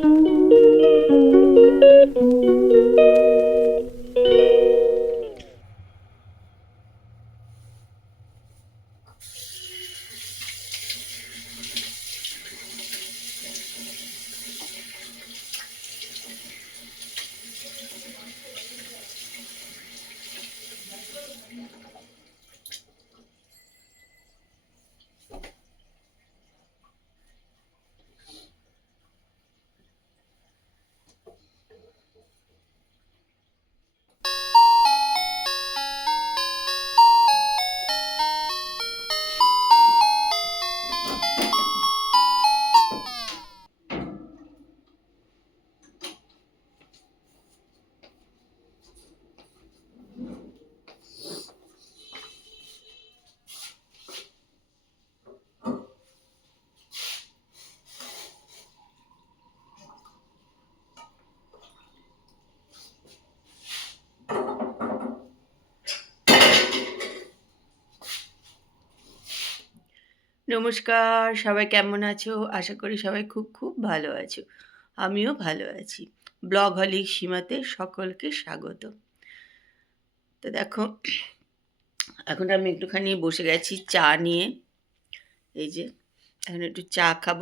Thank you. নমস্কার, সবাই কেমন আছো? আশা করি সবাই খুব খুব ভালো আছো। আমিও ভালো আছি। ব্লগ হলিক সীমাতে সকলকে স্বাগত। তো দেখো, এখন আমি একটুখানি বসে গেছি চা নিয়ে। এই যে, এখন একটু চা খাব।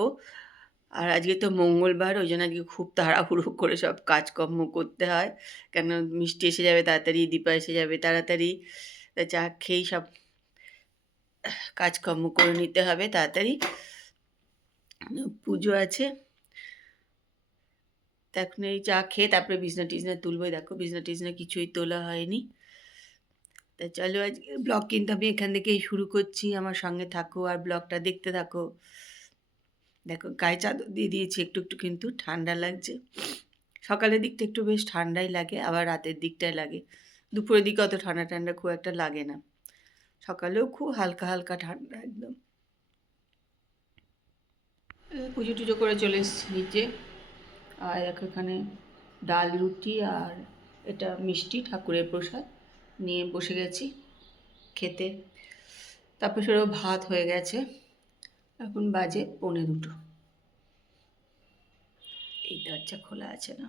আর আজকে তো মঙ্গলবার, ওই জন্য আজকে খুব তাড়াহুড়ো করে সব কাজকর্ম করতে হয়। কেন, মিষ্টি এসে যাবে, তাড়াতাড়ি দীপা এসে যাবে, তাড়াতাড়ি। চা খেয়েই সব কাজকর্ম করে নিতে হবে তাড়াতাড়ি। পুজো আছে। তা এখন এই চা খেয়ে তারপরে বিছনা টিছনা তুলবোই দেখো বিছনা টিছনা কিছুই তোলা হয়নি। তা চলো আজকে ব্লগ কিন্তু আমি এখান থেকেই শুরু করছি। আমার সঙ্গে থাকো আর ব্লগটা দেখতে থাকো। দেখো গায়ে চাদর দিয়ে দিয়েছি, একটু একটু কিন্তু ঠান্ডা লাগছে। সকালের দিকটা একটু বেশ ঠান্ডাই লাগে, আবার রাতের দিকটাই লাগে। দুপুরের দিকে অত ঠান্ডা ঠান্ডা খুব একটা লাগে না। সকালেও খুব হালকা হালকা ঠান্ডা একদম। পুজো টুজো করে চলে এসেছি নিচে। আর এখানে ডাল, রুটি আর এটা মিষ্টি, ঠাকুরের প্রসাদ নিয়ে বসে গেছি খেতে। তারপর সেটাও ভাত হয়ে গেছে। এখন বাজে পৌনে দুটো। এই দরজা খোলা আছে না।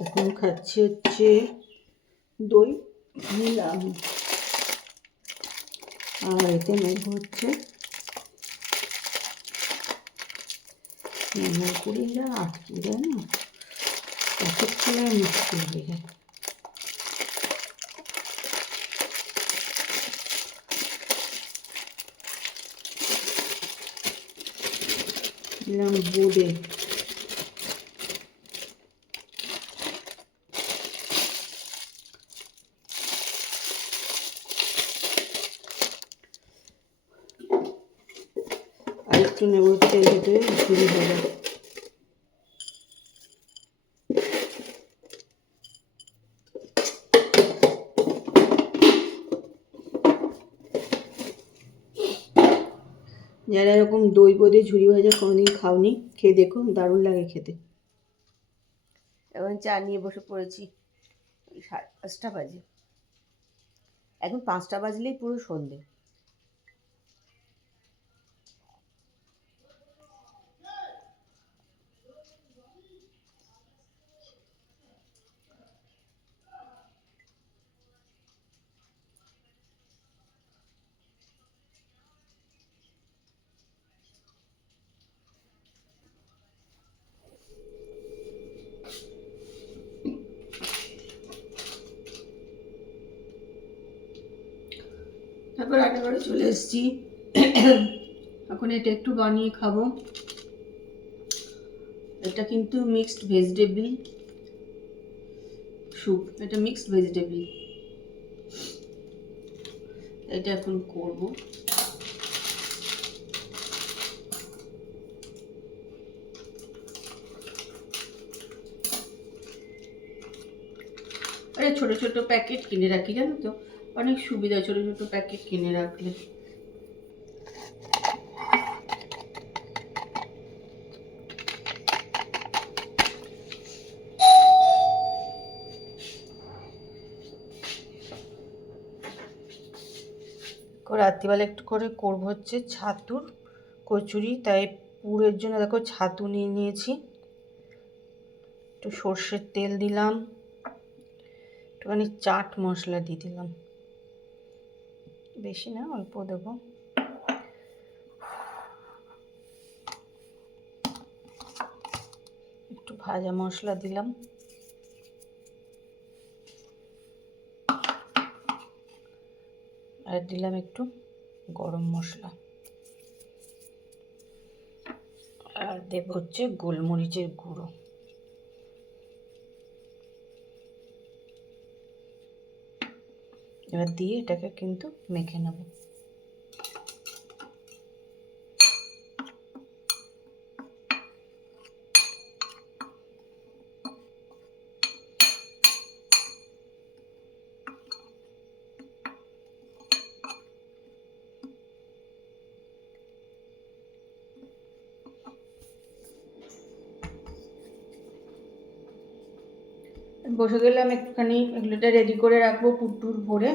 এখন খাচ্ছি হচ্ছে দই নিলাম আর এতে নেব হচ্ছে কুড়িটা আটকে দেয় না। প্যাকেট খেলে মুশকিল হয়ে যায় দিলাম বোঁদে আর একটু নেব এই যেতে ঝুড়ি ভাজা যারা এরকম দই বোঁদে ঝুড়ি ভাজা কোনোদিন খাওনি, খেয়ে দেখো দারুণ লাগে খেতে। এখন চা নিয়ে বসে পড়েছি, সাড়ে পাঁচটা বাজে। এখন পাঁচটা বাজলেই পুরো সন্ধে। তারপর রান্না করে চলে এসেছি। এখন এটা একটু বানিয়ে খাব। এটা কিন্তু মিক্সড ভেজিটেবল স্যুপ এটা মিক্সড ভেজিটেবল এটা এখন করব। আরে ছোট ছোট প্যাকেট কিনে রাখি, জানো তো? অনেক সুবিধা ছোট ছোট প্যাকেট কিনে রাখলে। রাত্রিবেলা একটু করে করব হচ্ছে ছাতুর কচুরি, তাই পুরের জন্য দেখো ছাতু নিয়ে নিয়েছি। একটু সর্ষের তেল দিলাম, একটুখানি চাট মশলা দিয়ে দিলাম। বেশি না, অল্প দেবো। একটু ভাজা মশলা দিলাম। আর দিলাম একটু গরম মশলা। আর দেব হচ্ছে গোলমরিচের গুঁড়ো। এবার দিয়ে এটাকে কিন্তু মেখে নেব। বসে গেলাম একটুখানি এগুলোটা রেডি করে রাখব পুট্টুর ভরে।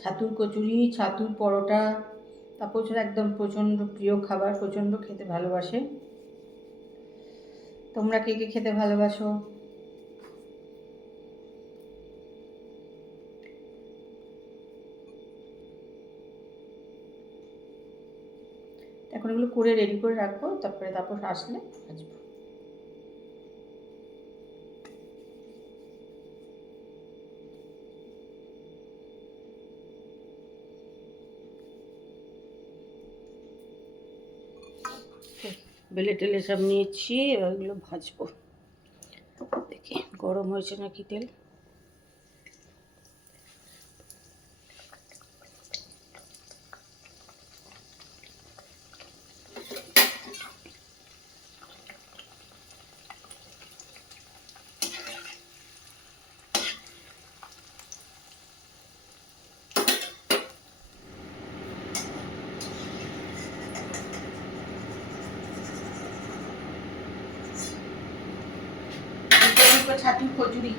ছাতুর কচুরি ছাতুর পরোটা তাপসের একদম প্রচণ্ড প্রিয় খাবার, প্রচণ্ড খেতে ভালোবাসে। তোমরা কে কে খেতে ভালোবাসো? এখন এগুলো করে রেডি করে রাখব, তারপরে তারপর আসলে আসব। বেলে টেলে সব নিয়েছি এবার এগুলো ভাজবো। দেখি গরম হয়েছে নাকি তেল? ছাতুর কচুরি